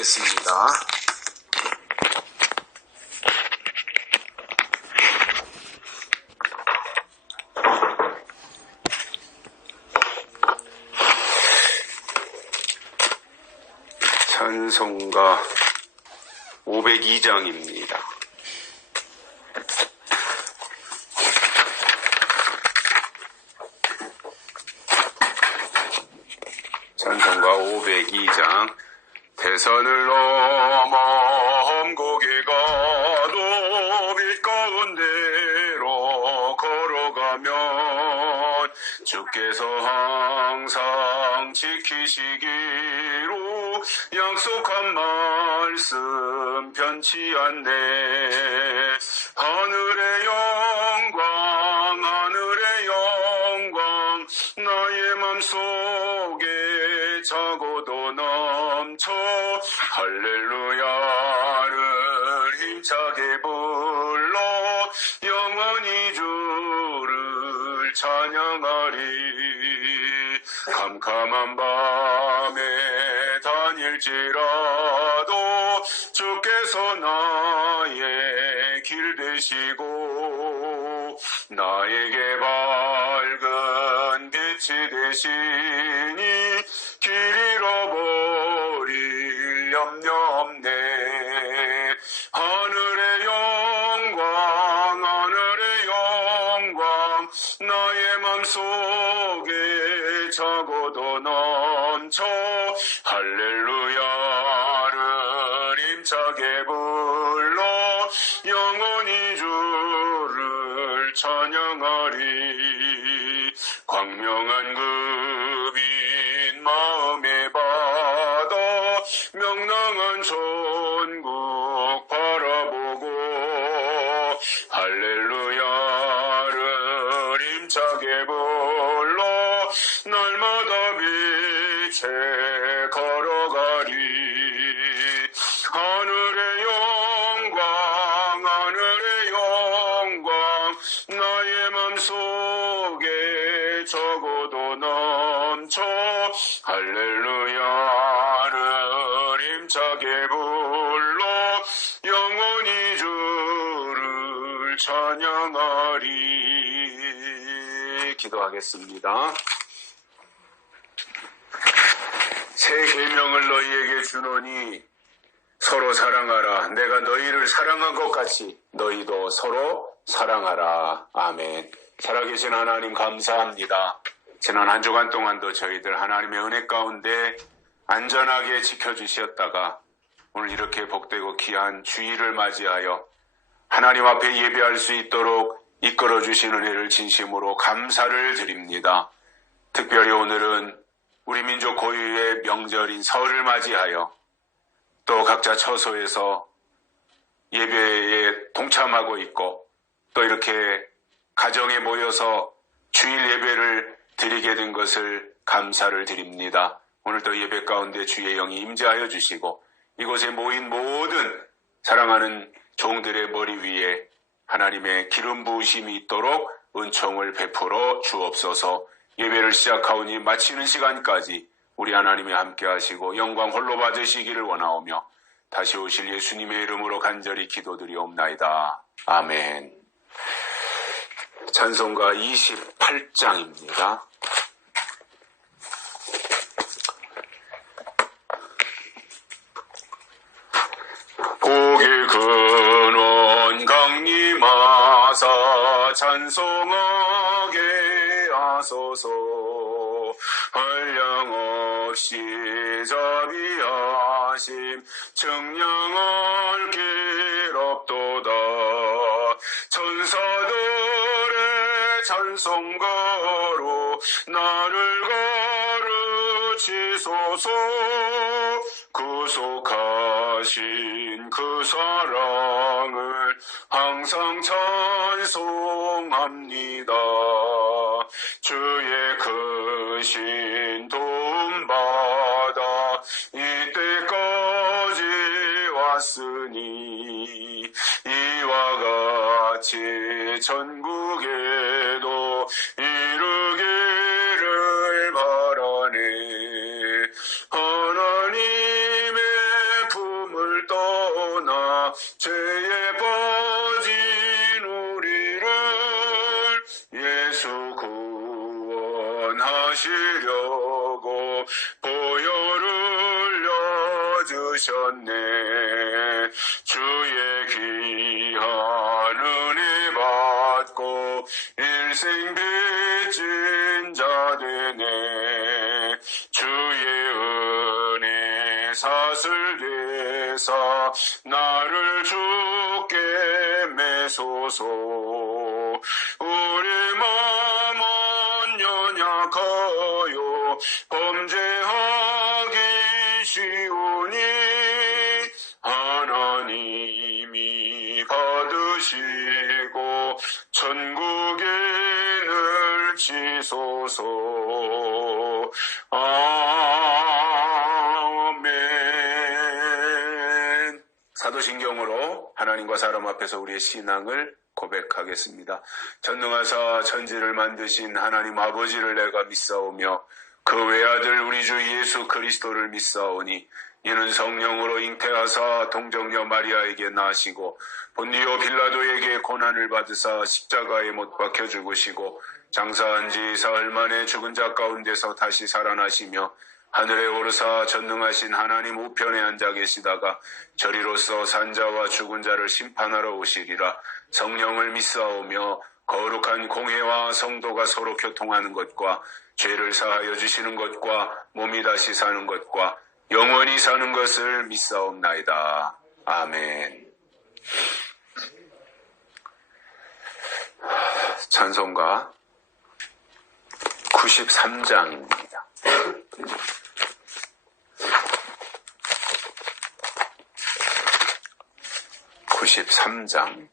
기도하겠습니다. 찬송가 502장입니다. 찬송가 502장. 대산을 넘어 험곡에 가도 빛 가운데로 걸어가면 주께서 항상 지키시기로 약속한 말씀 변치 않네. 하늘의 영광 하늘의 영광 나의 맘속에 차고도 넘쳐 할렐루야를 힘차게 불러 영원히 주를 찬양하리. 캄캄한 밤에 다닐지라도 주께서 나의 길 되시고 나에게 밝은 빛이 되시니 길 잃어버릴 염려 없네. 하늘의 영광 하늘의 영광 나의 맘속에 차고도 넘쳐 할렐루야를 힘차게 불러 영원히 주를 찬양하리. 광명한 그 빛 마음에 받아 명랑한 천국 바라보고 할렐루야를 힘차게 불러 날마다 빛에 걸어가리. 하늘의 영광 하늘의 영광 나의 맘속에 적어도 넘쳐 할렐루야를 힘차게 불러 영원히 주를 찬양하리. 기도하겠습니다. 새 계명을 너희에게 주노니 서로 사랑하라. 내가 너희를 사랑한 것 같이 너희도 서로 사랑하라. 아멘. 살아계신 하나님 감사합니다. 지난 한 주간 동안도 저희들 하나님의 은혜 가운데 안전하게 지켜주셨다가 오늘 이렇게 복되고 귀한 주일을 맞이하여 하나님 앞에 예배할 수 있도록 이끌어주신 은혜를 진심으로 감사를 드립니다. 특별히 오늘은 우리 민족 고유의 명절인 설을 맞이하여 또 각자 처소에서 예배에 동참하고 있고 또 이렇게 가정에 모여서 주일 예배를 드리게 된 것을 감사를 드립니다. 오늘도 예배 가운데 주의 영이 임재하여 주시고 이곳에 모인 모든 사랑하는 종들의 머리 위에 하나님의 기름 부으심이 있도록 은총을 베풀어 주옵소서. 예배를 시작하오니 마치는 시간까지 우리 하나님이 함께 하시고 영광 홀로 받으시기를 원하오며 다시 오실 예수님의 이름으로 간절히 기도드리옵나이다. 아멘. 찬송가 28장입니다. 복의 근원 강림하사 찬송하게 하소서. 한량없이 자비하심 증량할 길 없도다. 천사들의 찬송가로 나를 가르치소서. 구속하신 그 사랑을 항상 찬송합니다. 주의 크신 도움받아 이때까지 왔으니 이와 같이 전국에도 이르기를 바라네. 하나님의 죄에 빠진 우리를 예수 구원하시려고 보혈을 흘려주셨네. 주의 귀한 은혜 받고 일생 빚진 자 되네. 주의 은혜 사슬되사 나를 주께 매소서. 우리 마음은 연약하여 범죄하기 쉬우니 하나님이 받으시고 천국에 넣으시소서. 아멘. 사도신경으로 하나님과 사람 앞에서 우리의 신앙을 고백하겠습니다. 전능하사 천지를 만드신 하나님 아버지를 내가 믿사오며 그 외아들 우리 주 예수 그리스도를 믿사오니 이는 성령으로 잉태하사 동정녀 마리아에게 나시고 본디오 빌라도에게 고난을 받으사 십자가에 못 박혀 죽으시고 장사한 지 사흘 만에 죽은 자 가운데서 다시 살아나시며 하늘에 오르사 전능하신 하나님 우편에 앉아 계시다가 저리로서 산자와 죽은 자를 심판하러 오시리라. 성령을 믿사오며 거룩한 공회와 성도가 서로 교통하는 것과 죄를 사하여 주시는 것과 몸이 다시 사는 것과 영원히 사는 것을 믿사옵나이다. 아멘. 찬송가 93장입니다. 93장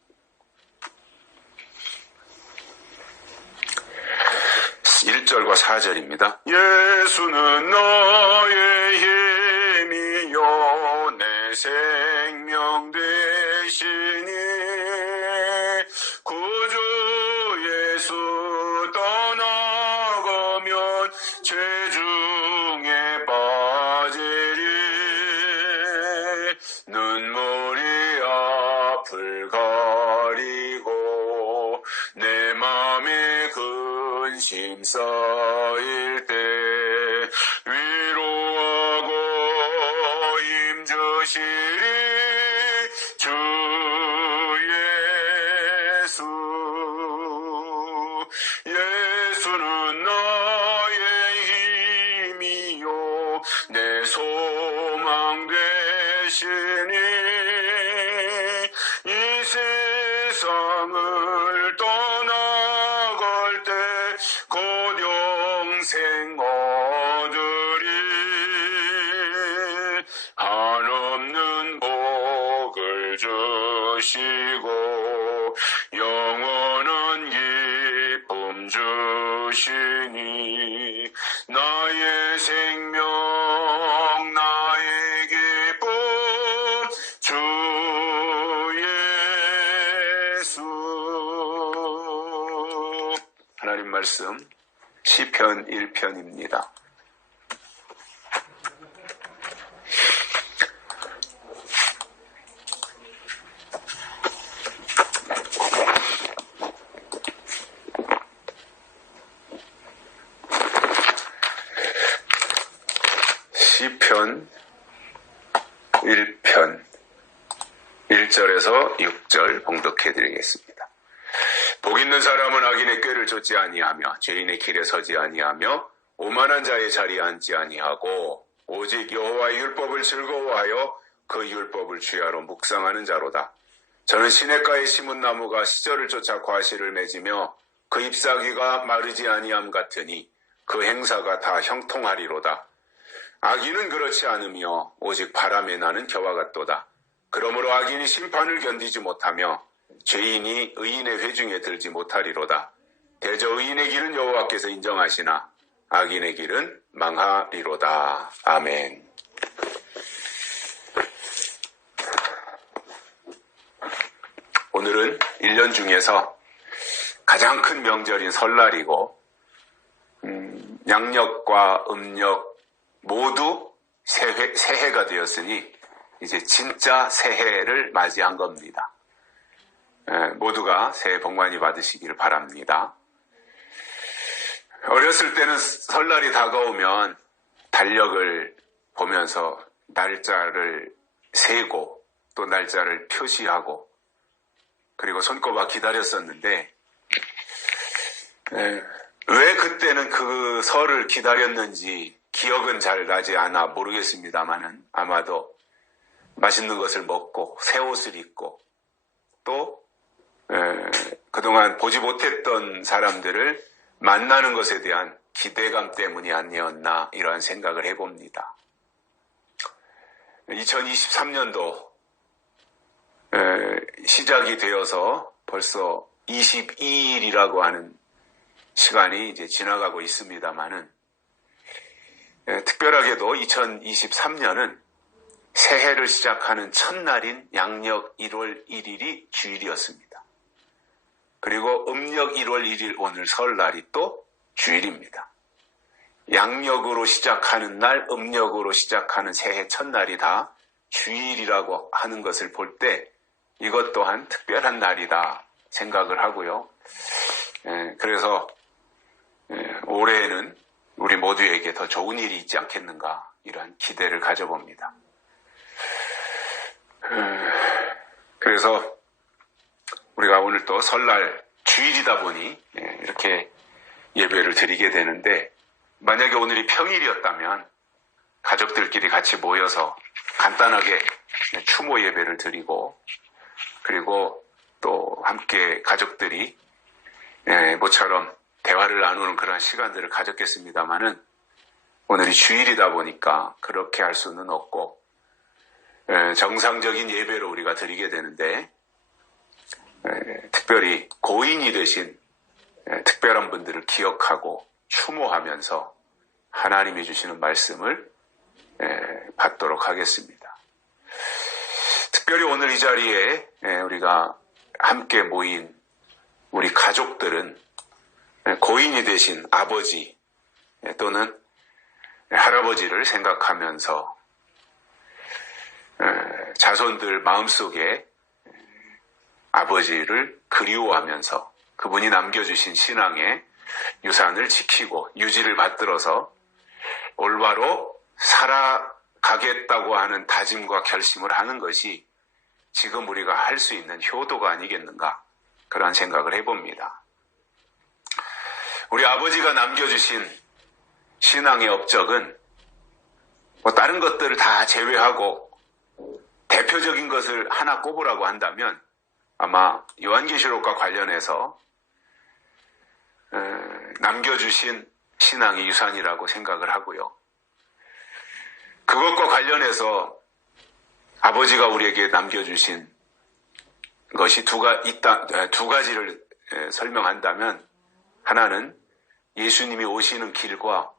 1절과 4절입니다. 예수는 나의 힘이요 내 생명 되시니 구주 예수 떠나가면 죄 중에 빠지리. 눈물이 앞을 가리고 내 맘에 근심 쌓일 때 위로하고 힘주시리 주 예수. 예수는 나의 힘이요 내 소망 되시니 이 세상을 떠나갈 때 곧 영생 얻으리. 한없는 복을 주시고 영원한 기쁨 주시니 나의 생명 나의 기쁨 주 예수. 하나님 말씀 시편 1편입니다. 시편 1편 1절에서 6절 봉독해 드리겠습니다. 복 있는 사람은 악인의 꾀를 쫓지 아니하며 죄인의 길에 서지 아니하며 오만한 자의 자리에 앉지 아니하고 오직 여호와의 율법을 즐거워하여 그 율법을 주야로 묵상하는 자로다. 저는 시냇가에 심은 나무가 시절을 쫓아 과실을 맺으며 그 잎사귀가 마르지 아니함 같으니 그 행사가 다 형통하리로다. 악인은 그렇지 않으며 오직 바람에 나는 겨와 같도다. 그러므로 악인이 심판을 견디지 못하며 죄인이 의인의 회중에 들지 못하리로다. 대저 의인의 길은 여호와께서 인정하시나 악인의 길은 망하리로다. 아멘. 오늘은 1년 중에서 가장 큰 명절인 설날이고 양력과 음력 모두 새해가 되었으니 이제 진짜 새해를 맞이한 겁니다. 모두가 새해 복 많이 받으시기를 바랍니다. 어렸을 때는 설날이 다가오면 달력을 보면서 날짜를 세고 또 날짜를 표시하고 그리고 손꼽아 기다렸었는데 왜 그때는 그 설을 기다렸는지 기억은 잘 나지 않아 모르겠습니다만은 아마도 맛있는 것을 먹고 새 옷을 입고 또 그동안 보지 못했던 사람들을 만나는 것에 대한 기대감 때문이 아니었나 이러한 생각을 해봅니다. 2023년도 시작이 되어서 벌써 22일이라고 하는 시간이 이제 지나가고 있습니다만은 특별하게도 2023년은 새해를 시작하는 첫날인 양력 1월 1일이 주일이었습니다. 그리고 음력 1월 1일 오늘 설날이 또 주일입니다. 양력으로 시작하는 날, 음력으로 시작하는 새해 첫날이 다 주일이라고 하는 것을 볼 때 이것 또한 특별한 날이다 생각을 하고요. 그래서 올해에는 우리 모두에게 더 좋은 일이 있지 않겠는가 이러한 기대를 가져봅니다. 그래서 우리가 오늘 또 설날 주일이다 보니 이렇게 예배를 드리게 되는데 만약에 오늘이 평일이었다면 가족들끼리 같이 모여서 간단하게 추모 예배를 드리고 그리고 또 함께 가족들이 모처럼 대화를 나누는 그런 시간들을 가졌겠습니다만은 오늘이 주일이다 보니까 그렇게 할 수는 없고 정상적인 예배를 우리가 드리게 되는데 특별히 고인이 되신 특별한 분들을 기억하고 추모하면서 하나님이 주시는 말씀을 받도록 하겠습니다. 특별히 오늘 이 자리에 우리가 함께 모인 우리 가족들은 고인이 되신 아버지 또는 할아버지를 생각하면서 자손들 마음속에 아버지를 그리워하면서 그분이 남겨주신 신앙의 유산을 지키고 유지를 받들어서 올바로 살아가겠다고 하는 다짐과 결심을 하는 것이 지금 우리가 할 수 있는 효도가 아니겠는가 그런 생각을 해봅니다. 우리 아버지가 남겨주신 신앙의 업적은 뭐 다른 것들을 다 제외하고 대표적인 것을 하나 꼽으라고 한다면 아마 요한계시록과 관련해서 남겨주신 신앙의 유산이라고 생각을 하고요. 그것과 관련해서 아버지가 우리에게 남겨주신 것이 두 가지를 설명한다면 하나는 예수님이 오시는 길과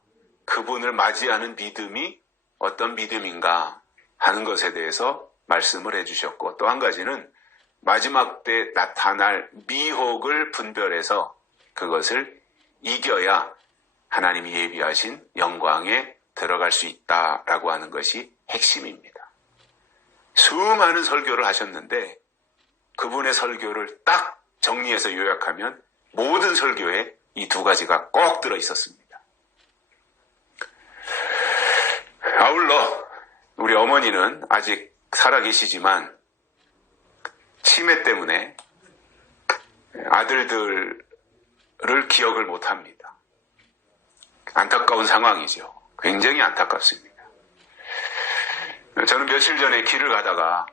그분을 맞이하는 믿음이 어떤 믿음인가 하는 것에 대해서 말씀을 해주셨고 또 한 가지는 마지막 때 나타날 미혹을 분별해서 그것을 이겨야 하나님이 예비하신 영광에 들어갈 수 있다라고 하는 것이 핵심입니다. 수많은 설교를 하셨는데 그분의 설교를 딱 정리해서 요약하면 모든 설교에 이 두 가지가 꼭 들어 있었습니다. 아울러 우리 어머니는 아직 살아계시지만 치매 때문에 아들들을 기억을 못합니다. 안타까운 상황이죠. 굉장히 안타깝습니다. 저는 며칠 전에 길을 가다가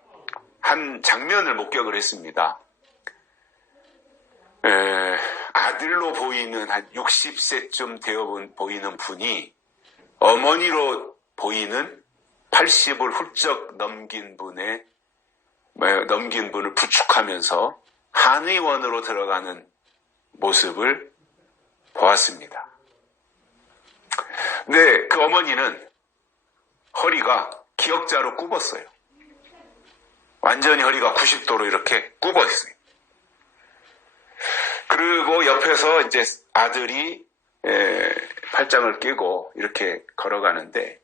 한 장면을 목격을 했습니다. 아들로 보이는 한 60세쯤 되어 보이는 분이 어머니로 보이는 80을 훌쩍 넘긴 분을 부축하면서 한의원으로 들어가는 모습을 보았습니다. 근데 그 어머니는 허리가 기역자로 굽었어요. 완전히 허리가 90도로 이렇게 굽어 있어요. 그리고 옆에서 이제 아들이 팔짱을 끼고 이렇게 걸어가는데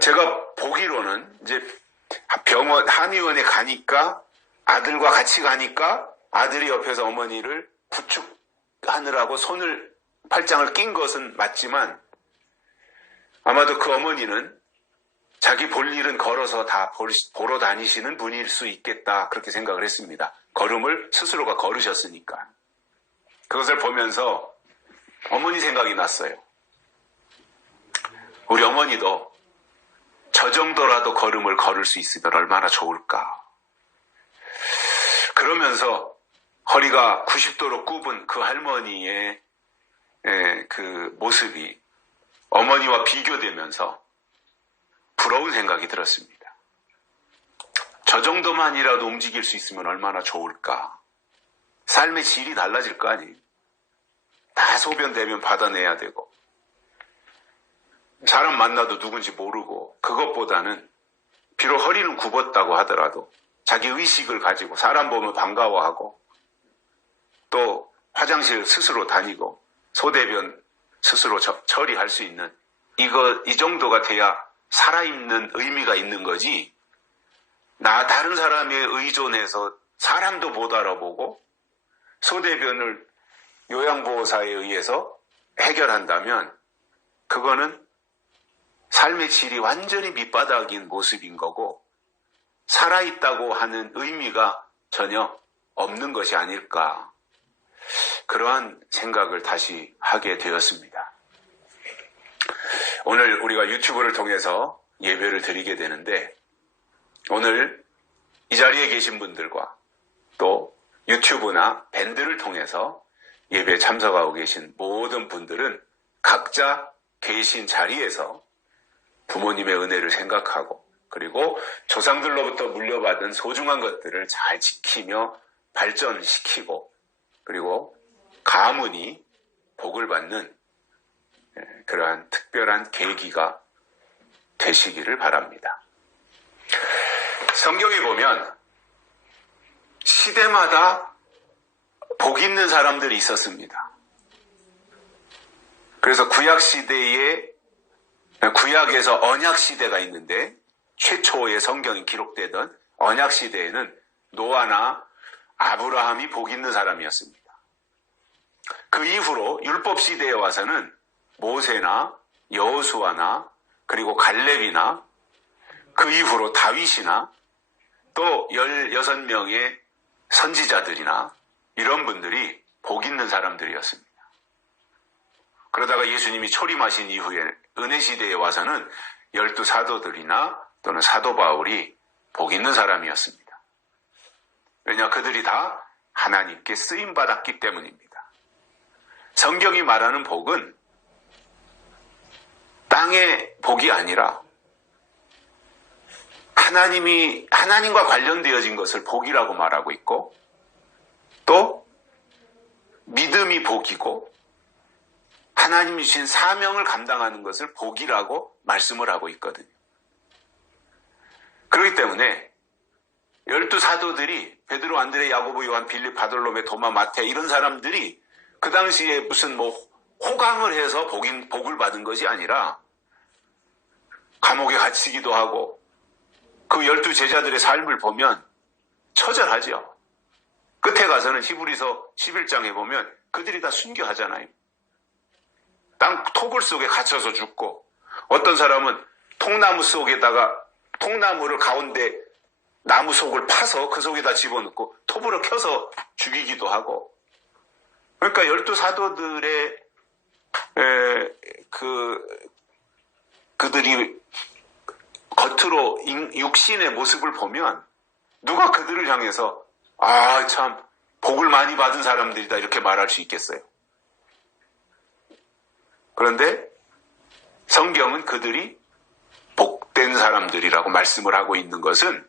제가 보기로는 이제 병원, 한의원에 가니까 아들과 같이 가니까 아들이 옆에서 어머니를 부축하느라고 손을, 팔짱을 낀 것은 맞지만 아마도 그 어머니는 자기 볼 일은 걸어서 다 보러 다니시는 분일 수 있겠다, 그렇게 생각을 했습니다. 걸음을 스스로가 걸으셨으니까. 그것을 보면서 어머니 생각이 났어요. 우리 어머니도 저 정도라도 걸음을 걸을 수 있으면 얼마나 좋을까. 그러면서 허리가 90도로 굽은 그 할머니의 그 모습이 어머니와 비교되면서 부러운 생각이 들었습니다. 저 정도만이라도 움직일 수 있으면 얼마나 좋을까. 삶의 질이 달라질 거 아니에요. 다 소변 대변 받아내야 되고 사람 만나도 누군지 모르고, 그것보다는 비록 허리는 굽었다고 하더라도 자기 의식을 가지고 사람 보면 반가워하고 또 화장실 스스로 다니고 소대변 스스로 처리할 수 있는 이 정도가 돼야 살아있는 의미가 있는 거지, 다른 사람에 의존해서 사람도 못 알아보고 소대변을 요양보호사에 의해서 해결한다면 그거는 삶의 질이 완전히 밑바닥인 모습인 거고 살아있다고 하는 의미가 전혀 없는 것이 아닐까, 그러한 생각을 다시 하게 되었습니다. 오늘 우리가 유튜브를 통해서 예배를 드리게 되는데, 오늘 이 자리에 계신 분들과 또 유튜브나 밴드를 통해서 예배에 참석하고 계신 모든 분들은 각자 계신 자리에서 부모님의 은혜를 생각하고, 그리고 조상들로부터 물려받은 소중한 것들을 잘 지키며 발전시키고, 그리고 가문이 복을 받는 그러한 특별한 계기가 되시기를 바랍니다. 성경에 보면 시대마다 복 있는 사람들이 있었습니다. 그래서 구약에서 언약시대가 있는데, 최초의 성경이 기록되던 언약시대에는 노아나 아브라함이 복 있는 사람이었습니다. 그 이후로 율법시대에 와서는 모세나 여호수아나 그리고 갈렙이나 그 이후로 다윗이나 또 16명의 선지자들이나 이런 분들이 복 있는 사람들이었습니다. 그러다가 예수님이 초림하신 이후에 은혜시대에 와서는 12사도들이나 또는 사도 바울이 복 있는 사람이었습니다. 왜냐, 그들이 다 하나님께 쓰임받았기 때문입니다. 성경이 말하는 복은 땅의 복이 아니라 하나님과 관련되어진 것을 복이라고 말하고 있고, 또 믿음이 복이고 하나님이 주신 사명을 감당하는 것을 복이라고 말씀을 하고 있거든요. 그렇기 때문에 12사도들이 베드로, 안드레, 야고보, 요한, 빌립, 바돌로메, 도마, 마태 이런 사람들이 그 당시에 무슨 호강을 해서 복을 받은 것이 아니라 감옥에 갇히기도 하고, 그 12제자들의 삶을 보면 처절하죠. 끝에 가서는 히브리서 11장에 보면 그들이 다 순교하잖아요. 땅 토굴 속에 갇혀서 죽고, 어떤 사람은 통나무 속에다가 통나무를 가운데 나무 속을 파서 그 속에다 집어넣고 톱으로 켜서 죽이기도 하고. 그러니까 12사도들의 그들이 겉으로 육신의 모습을 보면 누가 그들을 향해서 참 복을 많이 받은 사람들이다 이렇게 말할 수 있겠어요? 그런데 성경은 그들이 복된 사람들이라고 말씀을 하고 있는 것은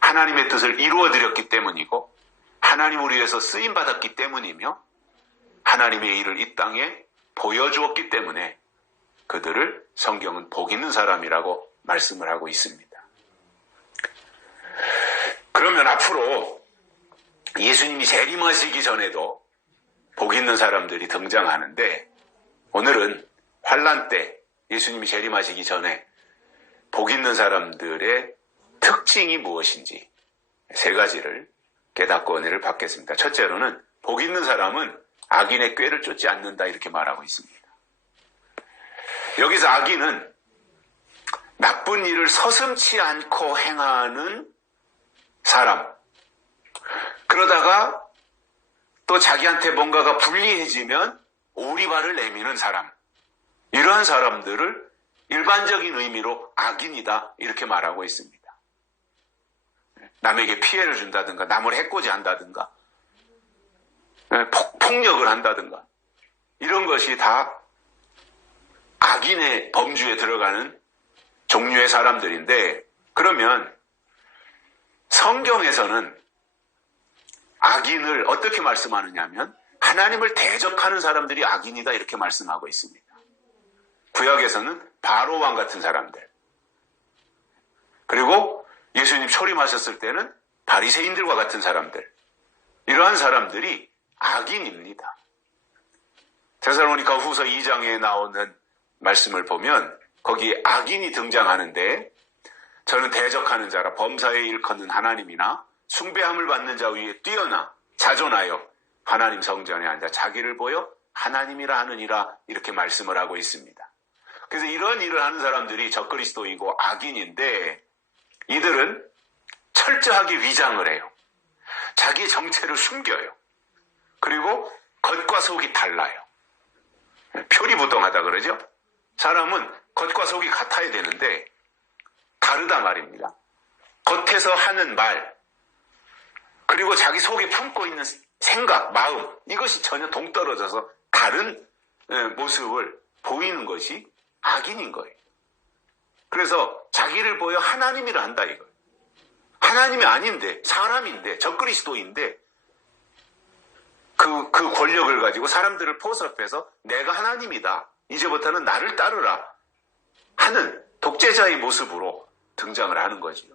하나님의 뜻을 이루어드렸기 때문이고, 하나님을 위해서 쓰임받았기 때문이며, 하나님의 일을 이 땅에 보여주었기 때문에 그들을 성경은 복 있는 사람이라고 말씀을 하고 있습니다. 그러면 앞으로 예수님이 재림하시기 전에도 복 있는 사람들이 등장하는데, 오늘은 환난 때 예수님이 재림하시기 전에 복 있는 사람들의 특징이 무엇인지 세 가지를 깨닫고 은혜를 받겠습니다. 첫째로는 복 있는 사람은 악인의 꾀를 쫓지 않는다 이렇게 말하고 있습니다. 여기서 악인은 나쁜 일을 서슴지 않고 행하는 사람, 그러다가 또 자기한테 뭔가가 불리해지면 오리발을 내미는 사람, 이러한 사람들을 일반적인 의미로 악인이다 이렇게 말하고 있습니다. 남에게 피해를 준다든가 남을 해코지 한다든가 폭력을 한다든가 이런 것이 다 악인의 범주에 들어가는 종류의 사람들인데, 그러면 성경에서는 악인을 어떻게 말씀하느냐 하면 하나님을 대적하는 사람들이 악인이다 이렇게 말씀하고 있습니다. 구약에서는 바로왕 같은 사람들, 그리고 예수님 초림하셨을 때는 바리새인들과 같은 사람들, 이러한 사람들이 악인입니다. 데살로니가 후서 2장에 나오는 말씀을 보면 거기에 악인이 등장하는데, 저는 대적하는 자라 범사에 일컫는 하나님이나 숭배함을 받는 자 위에 뛰어나 자존하여 하나님 성전에 앉아 자기를 보여 하나님이라 하느니라 이렇게 말씀을 하고 있습니다. 그래서 이런 일을 하는 사람들이 적그리스도이고 악인인데, 이들은 철저하게 위장을 해요. 자기의 정체를 숨겨요. 그리고 겉과 속이 달라요. 표리부동하다 그러죠. 사람은 겉과 속이 같아야 되는데 다르다 말입니다. 겉에서 하는 말, 그리고 자기 속에 품고 있는 생각, 마음, 이것이 전혀 동떨어져서 다른 모습을 보이는 것이 악인인 거예요. 그래서 자기를 보여 하나님이라 한다 이거예요. 하나님이 아닌데, 사람인데, 적그리스도인데 그 권력을 가지고 사람들을 포섭해서 내가 하나님이다, 이제부터는 나를 따르라 하는 독재자의 모습으로 등장을 하는 거지요.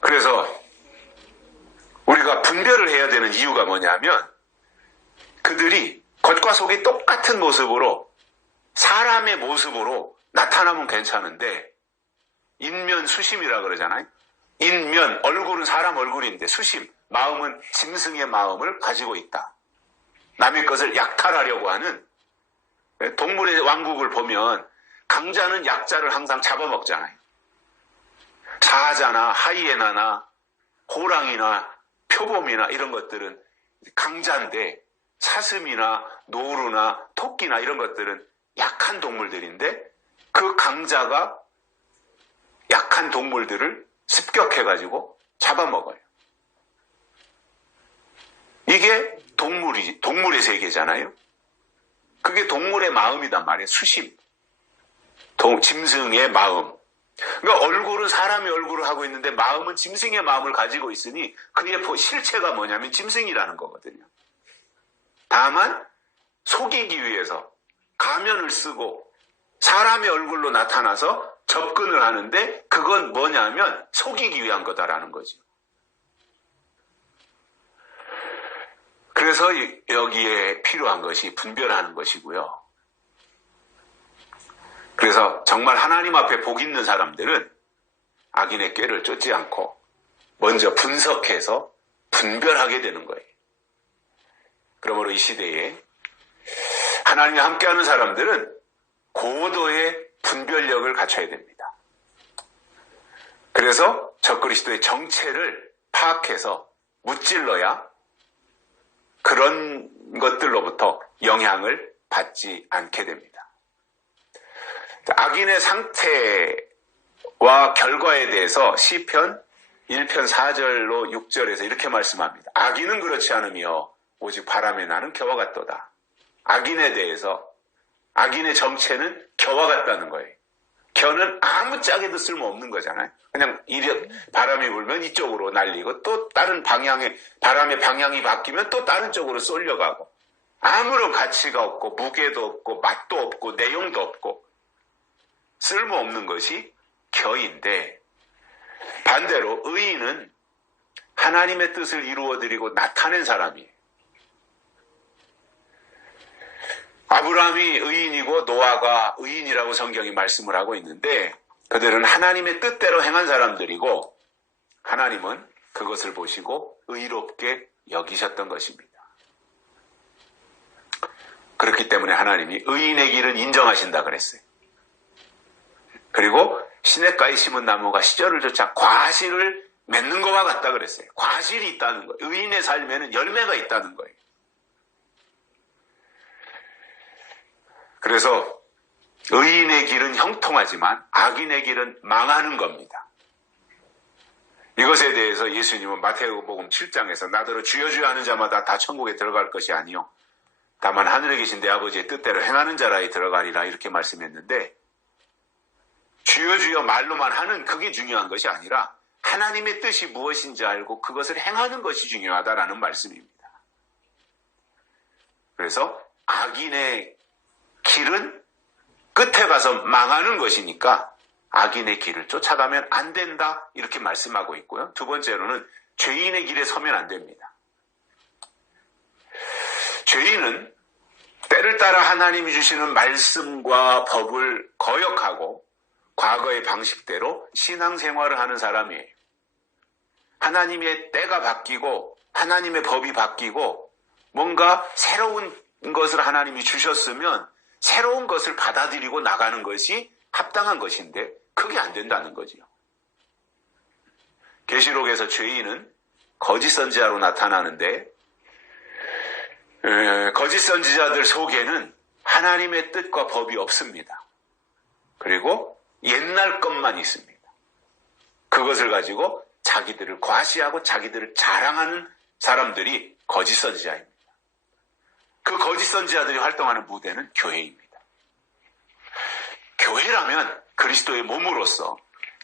그래서 우리가 분별을 해야 되는 이유가 뭐냐면, 그들이 겉과 속이 똑같은 모습으로, 사람의 모습으로 나타나면 괜찮은데, 인면 수심이라 그러잖아요. 인면, 얼굴은 사람 얼굴인데 수심, 마음은 짐승의 마음을 가지고 있다. 남의 것을 약탈하려고 하는, 동물의 왕국을 보면 강자는 약자를 항상 잡아먹잖아요. 사자나 하이에나나 호랑이나 표범이나 이런 것들은 강자인데, 사슴이나 노루나 토끼나 이런 것들은 약한 동물들인데, 그 강자가 약한 동물들을 습격해가지고 잡아먹어요. 이게 동물의 세계잖아요. 그게 동물의 마음이단 말이에요. 수심. 짐승의 마음. 그러니까 얼굴은 사람의 얼굴을 하고 있는데 마음은 짐승의 마음을 가지고 있으니 그의 실체가 뭐냐면 짐승이라는 거거든요. 다만 속이기 위해서 가면을 쓰고 사람의 얼굴로 나타나서 접근을 하는데, 그건 뭐냐면 속이기 위한 거다라는 거죠. 그래서 여기에 필요한 것이 분별하는 것이고요. 그래서 정말 하나님 앞에 복 있는 사람들은 악인의 꾀를 쫓지 않고 먼저 분석해서 분별하게 되는 거예요. 그러므로 이 시대에 하나님과 함께하는 사람들은 고도의 분별력을 갖춰야 됩니다. 그래서 적그리스도의 정체를 파악해서 무찔러야 그런 것들로부터 영향을 받지 않게 됩니다. 악인의 상태와 결과에 대해서 시편 1편 4절로 6절에서 이렇게 말씀합니다. 악인은 그렇지 않으며 오직 바람에 나는 겨와 같도다. 악인에 대해서, 악인의 정체는 겨와 같다는 거예요. 겨는 아무 짝에도 쓸모없는 거잖아요. 그냥 바람이 불면 이쪽으로 날리고 또 다른 방향에, 바람의 방향이 바뀌면 또 다른 쪽으로 쏠려가고, 아무런 가치가 없고 무게도 없고 맛도 없고 내용도 없고 쓸모없는 것이 겨인데, 반대로 의인은 하나님의 뜻을 이루어드리고 나타낸 사람이에요. 아브라함이 의인이고 노아가 의인이라고 성경이 말씀을 하고 있는데 그들은 하나님의 뜻대로 행한 사람들이고 하나님은 그것을 보시고 의롭게 여기셨던 것입니다. 그렇기 때문에 하나님이 의인의 길은 인정하신다 그랬어요. 그리고 시냇가에 심은 나무가 시절을 쫓아 과실을 맺는 것과 같다 그랬어요. 과실이 있다는 거예요. 의인의 삶에는 열매가 있다는 거예요. 그래서 의인의 길은 형통하지만 악인의 길은 망하는 겁니다. 이것에 대해서 예수님은 마태복음 7장에서 나더러 주여 주여 하는 자마다 다 천국에 들어갈 것이 아니요 다만 하늘에 계신 내 아버지의 뜻대로 행하는 자라에 들어가리라 이렇게 말씀했는데 주여 주여 말로만 하는 그게 중요한 것이 아니라 하나님의 뜻이 무엇인지 알고 그것을 행하는 것이 중요하다라는 말씀입니다. 그래서 악인의 길은 끝에 가서 망하는 것이니까 악인의 길을 쫓아가면 안 된다 이렇게 말씀하고 있고요. 두 번째로는 죄인의 길에 서면 안 됩니다. 죄인은 때를 따라 하나님이 주시는 말씀과 법을 거역하고 과거의 방식대로 신앙생활을 하는 사람이에요. 하나님의 때가 바뀌고 하나님의 법이 바뀌고 뭔가 새로운 것을 하나님이 주셨으면 새로운 것을 받아들이고 나가는 것이 합당한 것인데 그게 안 된다는 거지요. 계시록에서 죄인은 거짓 선지자로 나타나는데 거짓 선지자들 속에는 하나님의 뜻과 법이 없습니다. 그리고 옛날 것만 있습니다. 그것을 가지고 자기들을 과시하고 자기들을 자랑하는 사람들이 거짓 선지자입니다. 그 거짓 선지자들이 활동하는 무대는 교회입니다. 교회라면 그리스도의 몸으로서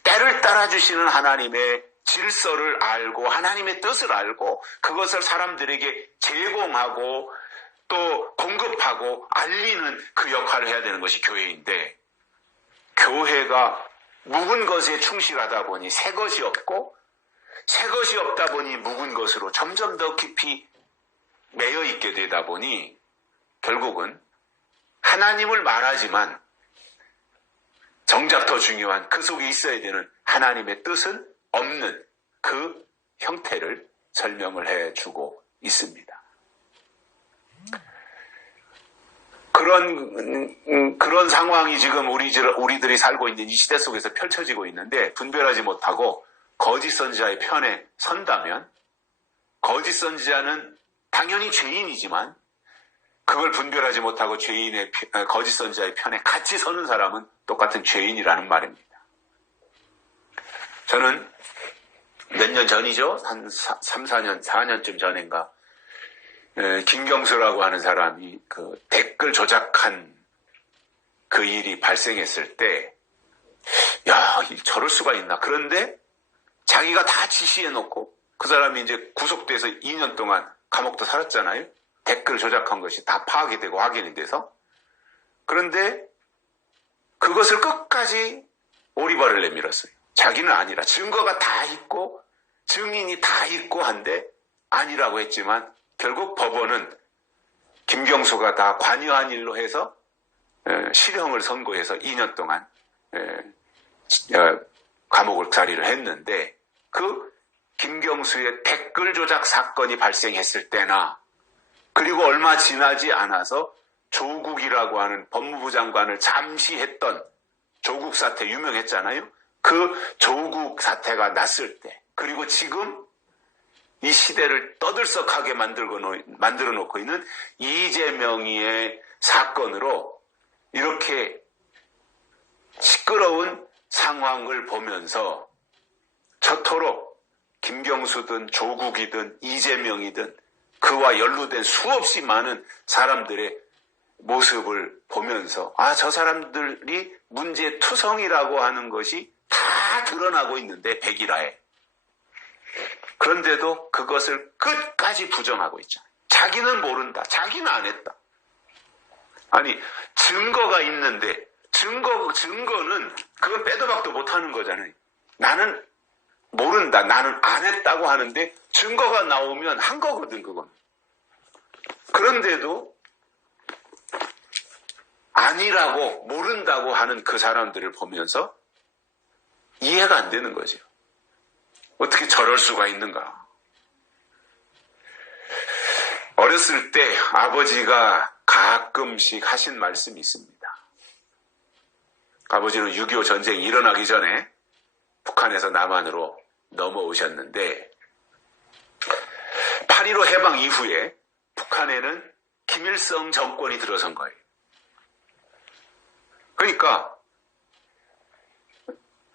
때를 따라주시는 하나님의 질서를 알고 하나님의 뜻을 알고 그것을 사람들에게 제공하고 또 공급하고 알리는 그 역할을 해야 되는 것이 교회인데 교회가 묵은 것에 충실하다 보니 새 것이 없고 새 것이 없다 보니 묵은 것으로 점점 더 깊이 매여 있게 되다 보니 결국은 하나님을 말하지만 정작 더 중요한 그 속에 있어야 되는 하나님의 뜻은 없는 그 형태를 설명을 해주고 있습니다. 그런 상황이 지금 우리들이 살고 있는 이 시대 속에서 펼쳐지고 있는데 분별하지 못하고 거짓 선지자의 편에 선다면 거짓 선지자는 당연히 죄인이지만 그걸 분별하지 못하고 거짓 선지자의 편에 같이 서는 사람은 똑같은 죄인이라는 말입니다. 저는 몇 년 전이죠. 한 3, 4년쯤 전인가 김경수라고 하는 사람이 그 댓글 조작한 그 일이 발생했을 때 야, 저럴 수가 있나. 그런데 자기가 다 지시해놓고 그 사람이 이제 구속돼서 2년 동안 감옥도 살았잖아요. 댓글 조작한 것이 다 파악이 되고 확인이 돼서. 그런데 그것을 끝까지 오리발을 내밀었어요. 자기는 아니라 증거가 다 있고 증인이 다 있고 한데 아니라고 했지만 결국 법원은 김경수가 다 관여한 일로 해서 실형을 선고해서 2년 동안 감옥을 자리를 했는데 그 김경수의 댓글 조작 사건이 발생했을 때나 그리고 얼마 지나지 않아서 조국이라고 하는 법무부 장관을 잠시 했던 조국 사태 유명했잖아요. 그 조국 사태가 났을 때 그리고 지금 이 시대를 떠들썩하게 만들어 놓고 있는 이재명의 사건으로 이렇게 시끄러운 상황을 보면서 저토록 김경수든 조국이든 이재명이든 그와 연루된 수없이 많은 사람들의 모습을 보면서 저 사람들이 문제투성이라고 하는 것이 다 드러나고 있는데 백일화에 그런데도 그것을 끝까지 부정하고 있잖아요. 자기는 모른다. 자기는 안 했다. 아니 증거가 있는데 증거는 그건 빼도 박도 못하는 거잖아요. 나는 모른다. 나는 안 했다고 하는데 증거가 나오면 한 거거든 그건. 그런데도 아니라고 모른다고 하는 그 사람들을 보면서 이해가 안 되는 거죠. 어떻게 저럴 수가 있는가. 어렸을 때 아버지가 가끔씩 하신 말씀이 있습니다. 아버지는 6.25 전쟁이 일어나기 전에 북한에서 남한으로 넘어오셨는데 8.15 해방 이후에 북한에는 김일성 정권이 들어선 거예요. 그러니까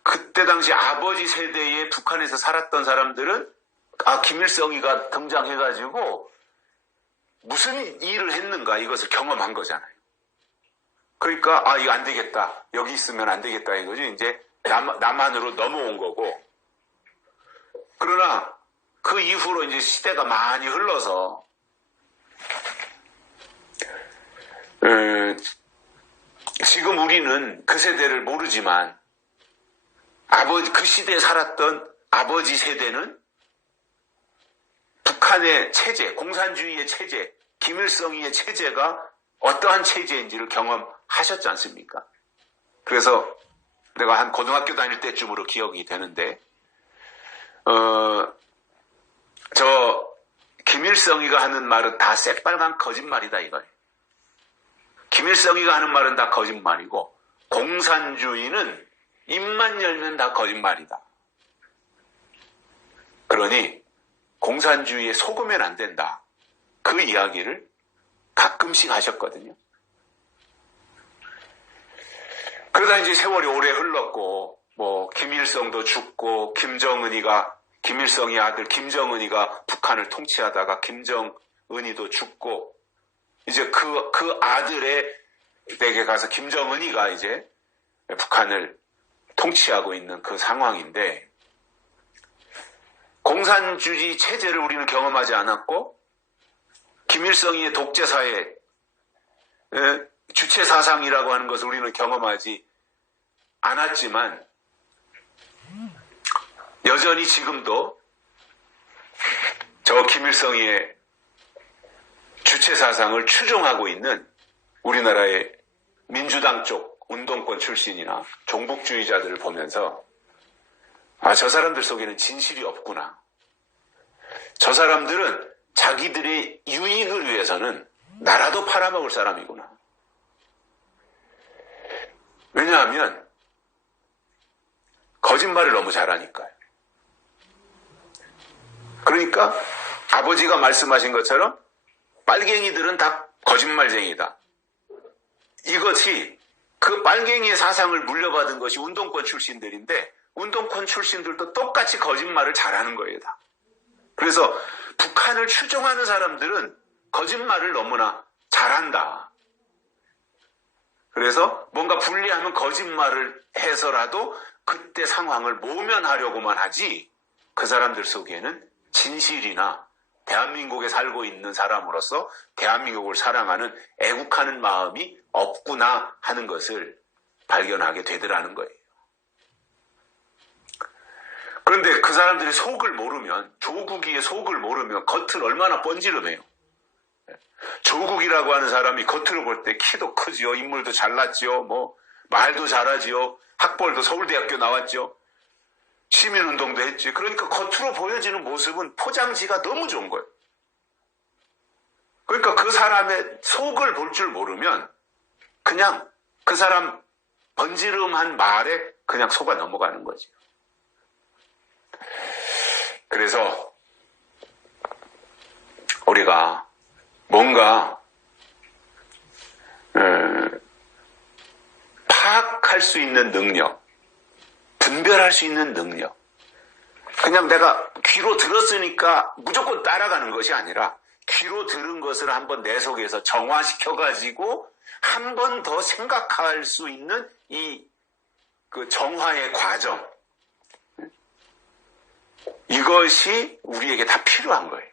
그때 당시 아버지 세대에 북한에서 살았던 사람들은 김일성이가 등장해가지고 무슨 일을 했는가 이것을 경험한 거잖아요. 그러니까 이거 안 되겠다. 여기 있으면 안 되겠다 이거죠. 이제 남한으로 넘어온 거고. 그러나 그 이후로 이제 시대가 많이 흘러서 지금 우리는 그 세대를 모르지만 그 시대에 살았던 아버지 세대는 북한의 체제, 공산주의의 체제, 김일성의 체제가 어떠한 체제인지를 경험하셨지 않습니까? 그래서 내가 한 고등학교 다닐 때쯤으로 기억이 되는데 김일성이가 하는 말은 다 새빨간 거짓말이다 이거예요. 김일성이가 하는 말은 다 거짓말이고 공산주의는 입만 열면 다 거짓말이다. 그러니 공산주의에 속으면 안 된다. 그 이야기를 가끔씩 하셨거든요. 그러다 이제 세월이 오래 흘렀고 김일성도 죽고 김일성의 아들 김정은이가 북한을 통치하다가 김정은이도 죽고 이제 그 아들의 댁에 가서 김정은이가 이제 북한을 통치하고 있는 그 상황인데 공산주의 체제를 우리는 경험하지 않았고 김일성의 독재사회 주체사상이라고 하는 것을 우리는 경험하지 않았지만 여전히 지금도 저 김일성의 주체사상을 추종하고 있는 우리나라의 민주당 쪽 운동권 출신이나 종북주의자들을 보면서 저 사람들 속에는 진실이 없구나. 저 사람들은 자기들의 유익을 위해서는 나라도 팔아먹을 사람이구나. 왜냐하면 거짓말을 너무 잘하니까요. 그러니까 아버지가 말씀하신 것처럼 빨갱이들은 다 거짓말쟁이다. 이것이 그 빨갱이의 사상을 물려받은 것이 운동권 출신들인데 운동권 출신들도 똑같이 거짓말을 잘하는 거예요. 다. 그래서 북한을 추종하는 사람들은 거짓말을 너무나 잘한다. 그래서 뭔가 불리하면 거짓말을 해서라도 그때 상황을 모면하려고만 하지 그 사람들 속에는 진실이나 대한민국에 살고 있는 사람으로서 대한민국을 사랑하는 애국하는 마음이 없구나 하는 것을 발견하게 되더라는 거예요. 그런데 그 사람들이 속을 모르면, 조국이의 속을 모르면 겉은 얼마나 번지름해요. 조국이라고 하는 사람이 겉으로 볼 때 키도 크지요, 인물도 잘났지요, 말도 잘하지요, 학벌도 서울대학교 나왔죠, 시민운동도 했지. 그러니까 겉으로 보여지는 모습은 포장지가 너무 좋은 거예요. 그러니까 그 사람의 속을 볼 줄 모르면 그냥 그 사람 번지름한 말에 그냥 속아 넘어가는 거죠. 그래서 우리가 뭔가 파악할 수 있는 능력, 분별할 수 있는 능력, 그냥 내가 귀로 들었으니까 무조건 따라가는 것이 아니라 귀로 들은 것을 한번 내 속에서 정화시켜가지고 한 번 더 생각할 수 있는 그 정화의 과정, 이것이 우리에게 다 필요한 거예요.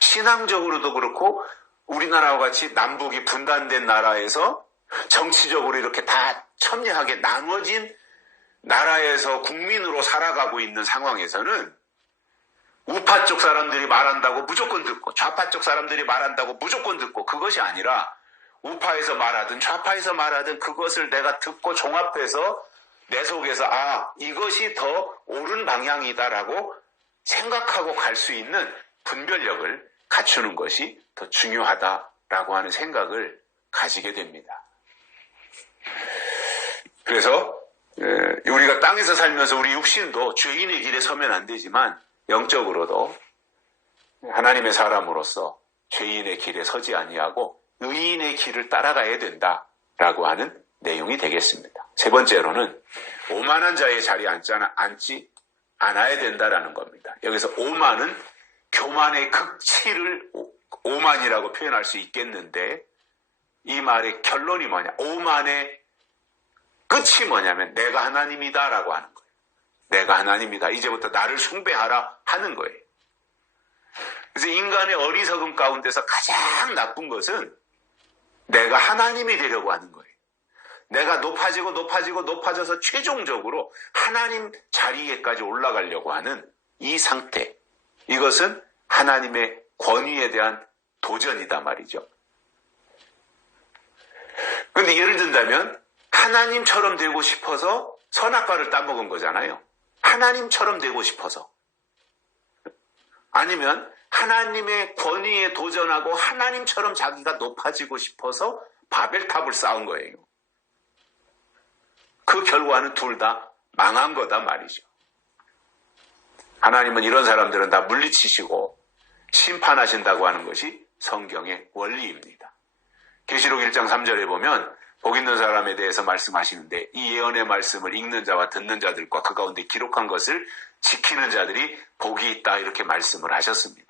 신앙적으로도 그렇고 우리나라와 같이 남북이 분단된 나라에서 정치적으로 이렇게 다 첨예하게 나눠진 나라에서 국민으로 살아가고 있는 상황에서는 우파 쪽 사람들이 말한다고 무조건 듣고 좌파 쪽 사람들이 말한다고 무조건 듣고 그것이 아니라 우파에서 말하든 좌파에서 말하든 그것을 내가 듣고 종합해서 내 속에서 이것이 더 옳은 방향이다라고 생각하고 갈 수 있는 분별력을 갖추는 것이 더 중요하다라고 하는 생각을 가지게 됩니다. 그래서 우리가 땅에서 살면서 우리 육신도 죄인의 길에 서면 안 되지만 영적으로도 하나님의 사람으로서 죄인의 길에 서지 아니하고 의인의 길을 따라가야 된다라고 하는 내용이 되겠습니다. 세 번째로는 오만한 자의 자리에 앉지 않아야 된다라는 겁니다. 여기서 오만은 교만의 극치를 오만이라고 표현할 수 있겠는데 이 말의 결론이 뭐냐? 오만의 끝이 뭐냐면 내가 하나님이다라고 하는 거예요. 내가 하나님이다. 이제부터 나를 숭배하라 하는 거예요. 그래서 인간의 어리석음 가운데서 가장 나쁜 것은 내가 하나님이 되려고 하는 거예요. 내가 높아져서 최종적으로 하나님 자리에까지 올라가려고 하는 이 상태. 이것은 하나님의 권위에 대한 도전이다 말이죠. 그런데 예를 든다면 하나님처럼 되고 싶어서 선악과를 따먹은 거잖아요. 하나님처럼 되고 싶어서. 아니면 하나님의 권위에 도전하고 하나님처럼 자기가 높아지고 싶어서 바벨탑을 쌓은 거예요. 그 결과는 둘 다 망한 거다 말이죠. 하나님은 이런 사람들은 다 물리치시고 심판하신다고 하는 것이 성경의 원리입니다. 계시록 1장 3절에 보면 복 있는 사람에 대해서 말씀하시는데 이 예언의 말씀을 읽는 자와 듣는 자들과 그 가운데 기록한 것을 지키는 자들이 복이 있다 이렇게 말씀을 하셨습니다.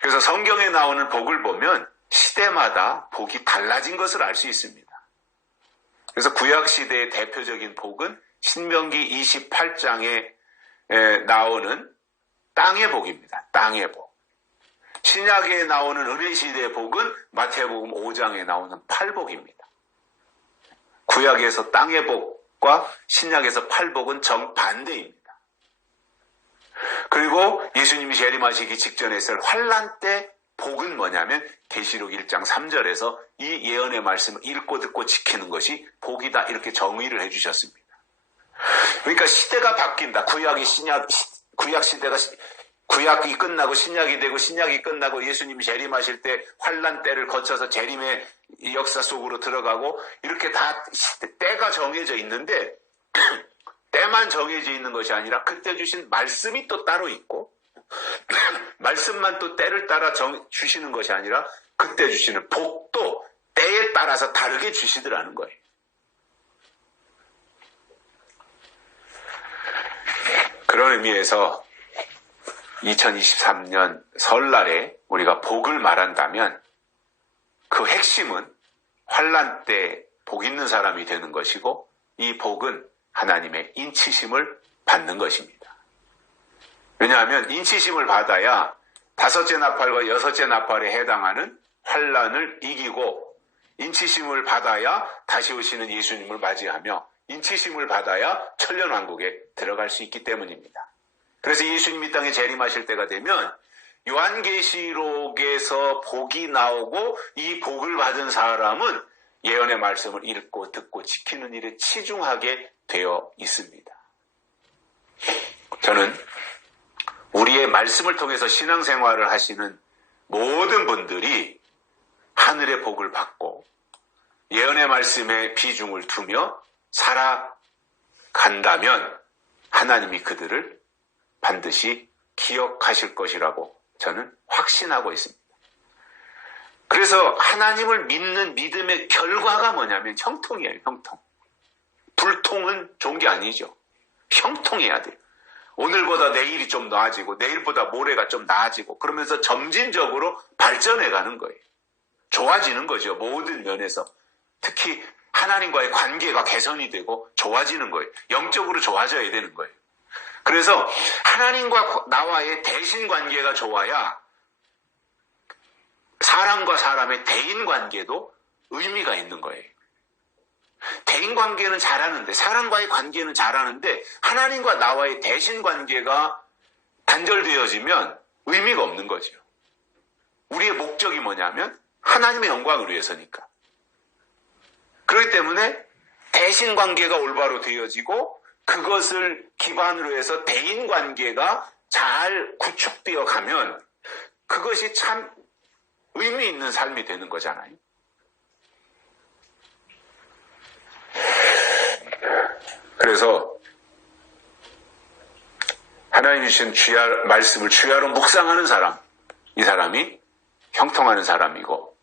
그래서 성경에 나오는 복을 보면 시대마다 복이 달라진 것을 알 수 있습니다. 그래서 구약시대의 대표적인 복은 신명기 28장에 나오는 땅의 복입니다. 땅의 복. 신약에 나오는 은혜시대의 복은 마태복음 5장에 나오는 팔복입니다. 구약에서 땅의 복과 신약에서 팔복은 정반대입니다. 그리고 예수님이 재림하시기 직전에 있을 환난 때 복은 뭐냐면 계시록 1장 3절에서 이 예언의 말씀을 읽고 듣고 지키는 것이 복이다 이렇게 정의를 해주셨습니다. 그러니까 시대가 바뀐다. 구약이 끝나고 신약이 되고 신약이 끝나고 예수님이 재림하실 때 환난 때를 거쳐서 재림의 역사 속으로 들어가고 이렇게 다 때가 정해져 있는데 때만 정해져 있는 것이 아니라 그때 주신 말씀이 또 따로 있고 말씀만 또 때를 따라 주시는 것이 아니라 그때 주시는 복도 때에 따라서 다르게 주시더라는 거예요. 그런 의미에서 2023년 설날에 우리가 복을 말한다면 그 핵심은 환난 때 복 있는 사람이 되는 것이고 이 복은 하나님의 인치심을 받는 것입니다. 왜냐하면 인치심을 받아야 다섯째 나팔과 여섯째 나팔에 해당하는 환난을 이기고 인치심을 받아야 다시 오시는 예수님을 맞이하며 인치심을 받아야 천년왕국에 들어갈 수 있기 때문입니다. 그래서 예수님이 이 땅에 재림하실 때가 되면 요한계시록에서 복이 나오고 이 복을 받은 사람은 예언의 말씀을 읽고 듣고 지키는 일에 치중하게 되어 있습니다. 저는 우리의 말씀을 통해서 신앙생활을 하시는 모든 분들이 하늘의 복을 받고 예언의 말씀에 비중을 두며 살아간다면 하나님이 그들을 반드시 기억하실 것이라고 저는 확신하고 있습니다. 그래서 하나님을 믿는 믿음의 결과가 뭐냐면 형통이에요. 형통. 불통은 좋은 게 아니죠. 형통해야 돼요. 오늘보다 내일이 좀 나아지고 내일보다 모레가 좀 나아지고 그러면서 점진적으로 발전해가는 거예요. 좋아지는 거죠. 모든 면에서. 특히 하나님과의 관계가 개선이 되고 좋아지는 거예요. 영적으로 좋아져야 되는 거예요. 그래서 하나님과 나와의 대신 관계가 좋아야 사람과 사람의 대인 관계도 의미가 있는 거예요. 대인 관계는 잘하는데 사람과의 관계는 잘하는데 하나님과 나와의 대신 관계가 단절되어지면 의미가 없는 거죠. 우리의 목적이 뭐냐면 하나님의 영광을 위해서니까. 그렇기 때문에 대신관계가 올바로 되어지고 그것을 기반으로 해서 대인관계가 잘 구축되어 가면 그것이 참 의미 있는 삶이 되는 거잖아요. 그래서 하나님 주신 말씀을 주야로 묵상하는 사람, 이 사람이 형통하는 사람이고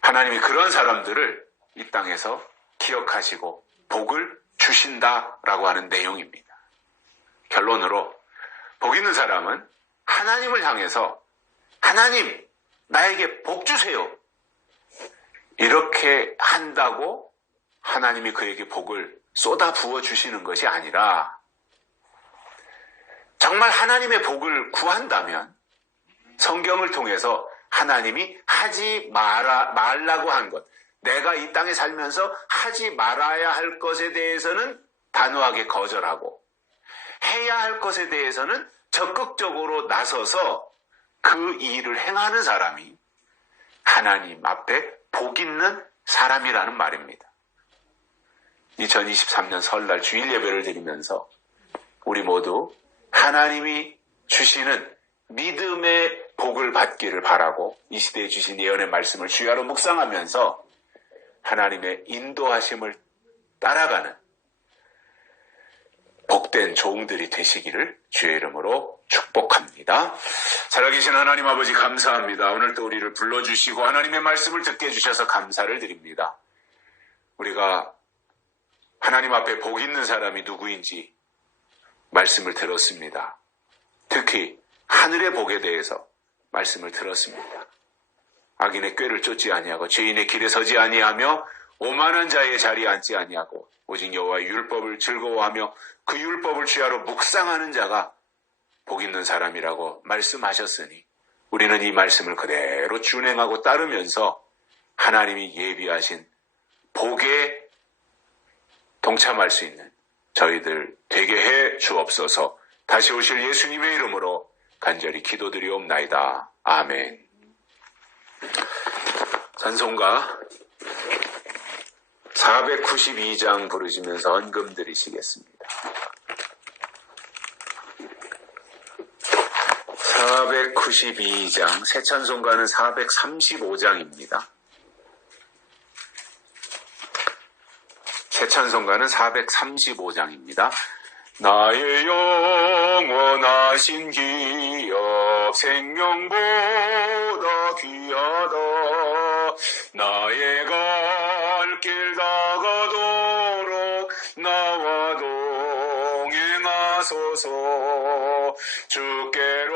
하나님이 그런 사람들을 이 땅에서 기억하시고 복을 주신다라고 하는 내용입니다. 결론으로 복 있는 사람은 하나님을 향해서 하나님 나에게 복 주세요. 이렇게 한다고 하나님이 그에게 복을 쏟아 부어 주시는 것이 아니라 정말 하나님의 복을 구한다면 성경을 통해서 하나님이 하지 말라고 한 것, 내가 이 땅에 살면서 하지 말아야 할 것에 대해서는 단호하게 거절하고 해야 할 것에 대해서는 적극적으로 나서서 그 일을 행하는 사람이 하나님 앞에 복 있는 사람이라는 말입니다. 2023년 설날 주일 예배를 드리면서 우리 모두 하나님이 주시는 믿음의 복을 받기를 바라고 이 시대에 주신 예언의 말씀을 주야로 묵상하면서 하나님의 인도하심을 따라가는 복된 종들이 되시기를 주의 이름으로 축복합니다. 살아계신 하나님 아버지 감사합니다. 오늘 또 우리를 불러주시고 하나님의 말씀을 듣게 해주셔서 감사를 드립니다. 우리가 하나님 앞에 복 있는 사람이 누구인지 말씀을 들었습니다. 특히 하늘의 복에 대해서 말씀을 들었습니다. 악인의 꾀를 쫓지 아니하고 죄인의 길에 서지 아니하며 오만한 자의 자리에 앉지 아니하고 오직 여호와의 율법을 즐거워하며 그 율법을 주야로 묵상하는 자가 복 있는 사람이라고 말씀하셨으니 우리는 이 말씀을 그대로 준행하고 따르면서 하나님이 예비하신 복에 동참할 수 있는 저희들 되게 해 주옵소서. 다시 오실 예수님의 이름으로 간절히 기도드리옵나이다. 아멘. 찬송가 492장 부르시면서 헌금 드리시겠습니다. 492장, 새 찬송가는 435장입니다. 새 찬송가는 435장입니다. 나의 영원하신 기업 생명보다 귀하다. 나의 갈 길 다가도록 나와 동행하소서. 주께로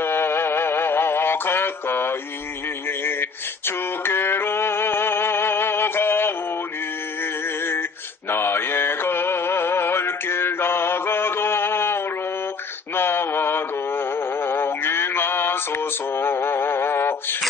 가까이 주께로 가오니 나의 갈 길 다가도록 나와 동행하소서.